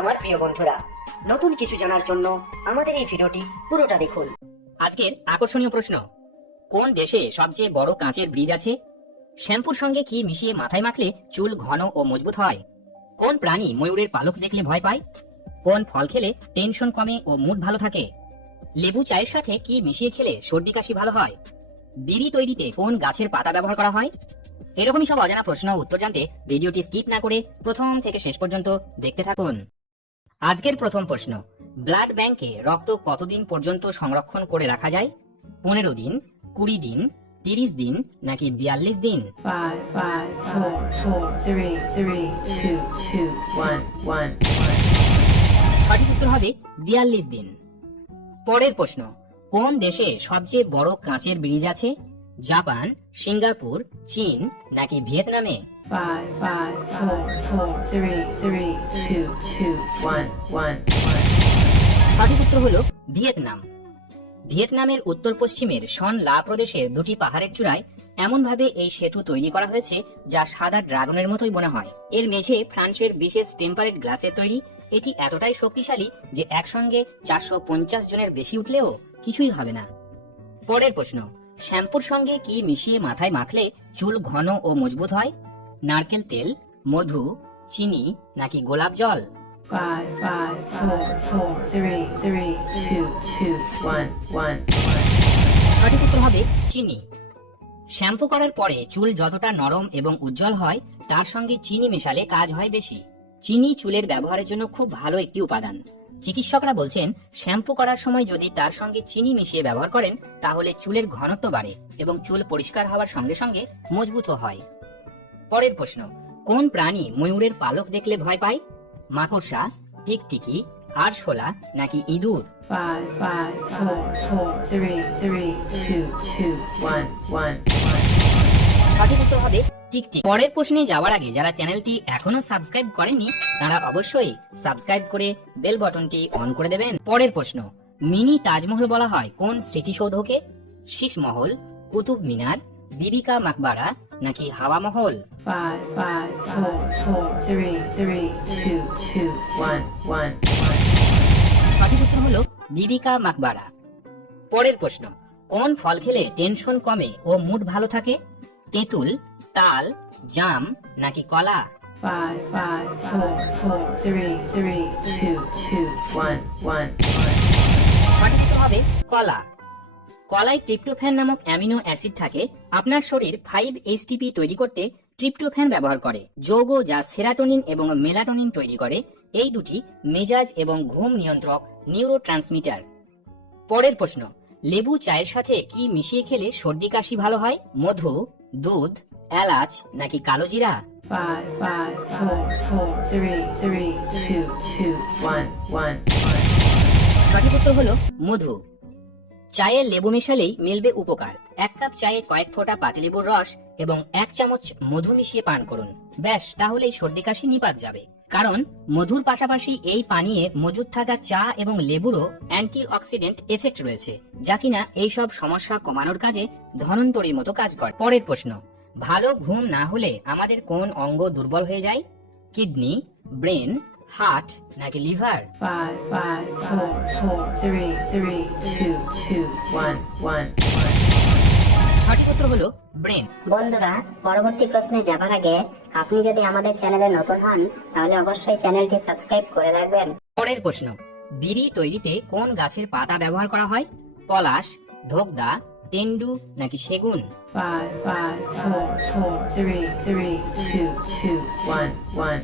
আমার প্রিয় বন্ধুরা, নতুন কিছু জানার জন্য আমাদের এই ভিডিওটি পুরোটা দেখুন। আজকের আকর্ষণীয় প্রশ্ন, কোন দেশে সবচেয়ে বড় কাঁচের ব্রিজ আছে? শ্যাম্পুর সঙ্গে কি মিশিয়ে মাথায় মাখলে চুল ঘন ও মজবুত হয়? কোন প্রাণী ময়ূরের পালক দেখলে ভয় পায়? কোন ফল খেলে টেনশন কমে ও মুড ভালো থাকে? লেবু চায়ের সাথে কি মিশিয়ে খেলে সর্দি কাশি ভালো হয়? বিড়ি তৈরিতে কোন গাছের পাতা ব্যবহার করা হয়? এরকমই সব অজানা প্রশ্ন উত্তর জানতে ভিডিওটি স্কিপ না করে প্রথম থেকে শেষ পর্যন্ত দেখতে থাকুন। আজকের প্রথম প্রশ্ন, ব্লাড ব্যাংকে রক্ত কতদিন পর্যন্ত সংরক্ষণ করে রাখা যায়? 15 দিন, 20 দিন, 30 দিন নাকি 42 দিন? 5, 5, 4, 4, 3, 3, 2, 2, 1, 1. সঠিক উত্তর হবে 42 দিন। পরের প্রশ্ন, কোন দেশে সবচেয়ে বড় কাঁচের ব্রিজ আছে? জাপান, সিঙ্গাপুর, চীন নাকি ভিয়েতনামে? 5, 5, 4, 4, 3, 3, 2, 2, 1, 1. সঠিক উত্তর হলো ভিয়েতনাম। ভিয়েতনামের উত্তর পশ্চিমের সন লা প্রদেশের দুটি পাহাড়ের চূড়ায় এমন ভাবে এই সেতু তৈরি করা হয়েছে যা সাদা ড্রাগনের মতোই মনে হয়। এর মেঝে ফ্রান্সের বিশেষ টেম্পারেট গ্লাসের তৈরি। এটি এতটাই শক্তিশালী যে একসঙ্গে 450 জনের বেশি উঠলেও কিছুই হবে না। পরের প্রশ্ন, শ্যাম্পুর সঙ্গে কি মিশিয়ে মাথায় মাখলে চুল ঘন ও মজবুত হয়? নারকেল তেল, মধু, চিনি নাকি গোলাপ জল? 5, 5, 4, 4, 3, 3, 2, 2, 1, 1. সঠিক উত্তর হবে চিনি। শ্যাম্পু করার পরে চুল যতটা নরম এবং উজ্জ্বল হয় তার সঙ্গে চিনি মেশালে কাজ হয় বেশি। চিনি চুলের ব্যবহারের জন্য খুব ভালো একটি উপাদান। চিকিৎসকরা বলছেন শ্যাম্পু করার সময় যদি তার সঙ্গে চিনি মিশিয়ে ব্যবহার করেন তাহলে চুলের ঘনত্ব বাড়ে এবং চুল পরিষ্কার হওয়ার সঙ্গে সঙ্গে মজবুতও হয়। পরের প্রশ্ন, কোন প্রাণী ময়ূরের পালক দেখলে ভয় পায়? মাকড়সা, টিকটিকি, আরশোলা নাকি ইঁদুর? 5, 5, 4, 4, 3, 3, 2, 2, 1, 1. সঠিক উত্তর হবে টিকটিকি। পরের প্রশ্নে যাওয়ার আগে যারা চ্যানেলটি এখনো সাবস্ক্রাইব করেননি তারা অবশ্যই সাবস্ক্রাইব করে বেল বাটনটি অন করে দেবেন। পরের প্রশ্ন, মিনি তাজমহল বলা হয় কোন স্মৃতিসৌধকে? শীষ মহল, কুতুব মিনার, বিবি কা মাকবারা নাকি হাওয়া মহল? 5, 5, 4, 4, 3, 3, 2, 2, 1, 1. সঠিক উত্তর হলো বিবি কা মাকবারা। পরের প্রশ্ন, কোন ফল খেলে টেনশন কমে ও মুড ভালো থাকে? তেঁতুল, তাল, জাম নাকি কলা? 5, 5, 4, 4, 3, 3, 2, 2, 1, 1. সঠিক উত্তর হবে কলা। কলায় ট্রিপ্টোফ্যান নামক অ্যামিনো অ্যাসিড থাকে। আপনার শরীর 5-HTP তৈরি করতে ট্রিপ্টোফ্যান ব্যবহার করে, যৌগ যা সেরাটোনিন এবং মেলাটোনিন তৈরি করে। এই দুটি মেজাজ এবং ঘুম নিয়ন্ত্রক নিউরোট্রান্সমিটার। পরের প্রশ্ন, লেবু চায়ের সাথে কি মিশিয়ে খেলে সর্দি কাশি ভালো হয়? মধু, দুধ, এলাচ নাকি কালোজিরা? 5, 5, 4, 4, 3, 3, 2, 2, 1, 1. সঠিক উত্তর হলো মধু। চায়ে লেবু মেশালেই মিলবে উপকার। 1 কাপ চায়ে কয়েক ফোঁটা পাতিলেবুর রস এবং 1 চামচ মধু মিশিয়ে পান করুন। ব্যাস, তাহলেই সর্দি কাশি নিপাত যাবে। কারণ মধুর পাশাপাশি এই পানীয়ে মজুদ থাকা চা এবং লেবুরও অ্যান্টিঅক্সিডেন্ট এফেক্ট রয়েছে, যা কিনা এইসব সমস্যা কমানোর কাজে ধন্বন্তরীর মতো কাজ করে। পরের প্রশ্ন, ভালো ঘুম না হলে আমাদের কোন অঙ্গ দুর্বল হয়ে যায়? কিডনি, ব্রেন, হার্ট নাকি লিভার? 5, 5, 4, 4, 3, 3, 2, 2, 1, 1. সঠিক উত্তর হলো ব্রেন। বন্ধুরা, পরবর্তী প্রশ্নে যাবার আগে আপনি যদি আমাদের চ্যানেলে নতুন হন তাহলে অবশ্যই চ্যানেলটি সাবস্ক্রাইব করে রাখবেন। পরের প্রশ্ন, বিড়ি তৈরিতে কোন গাছের পাতা ব্যবহার করা হয়? পলাশ, ধোকদা, তেন্ডু নাকি সেগুন? 5, 5, 4, 4, 3, 3, 2, 2, 1, 1.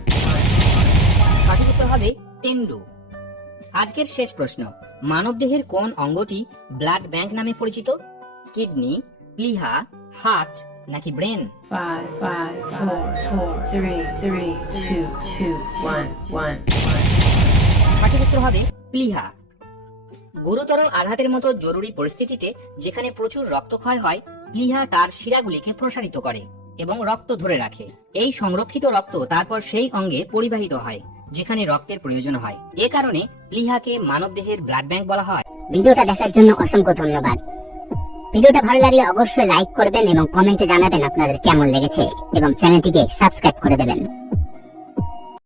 সঠিক উত্তর হবে তেন্ডু। আজকের শেষ প্রশ্ন, মানবদেহের কোন অঙ্গটি ব্লাড ব্যাংক নামে পরিচিত? কিডনি, প্লিহা, হার্ট নাকি ব্রেন? 5, 5, 4, 4, 3, 3, 2, 2, 1, 1. সঠিক উত্তর হবে প্লিহা। গুরুতর আঘাতের মতো জরুরি পরিস্থিতিতে যেখানে প্রচুর রক্তক্ষয় হয়, প্লিহা তার শিরাগুলিকে প্রসারিত করে এবং রক্ত ধরে রাখে। এই সংরক্ষিত রক্ত তারপর সেই অঙ্গে পরিবাহিত হয় যেখানে রক্তের প্রয়োজন হয়। এ কারণে প্লিহাকে মানবদেহের ব্লাড ব্যাংক বলা হয়। ভিডিওটা দেখার জন্য অসংখ্য ধন্যবাদ। ভিডিওটা ভালো লাগলে অবশ্যই লাইক করবেন এবং কমেন্টে জানাবেন আপনাদের কেমন লেগেছে এবং চ্যানেলটিকে সাবস্ক্রাইব করে দেবেন।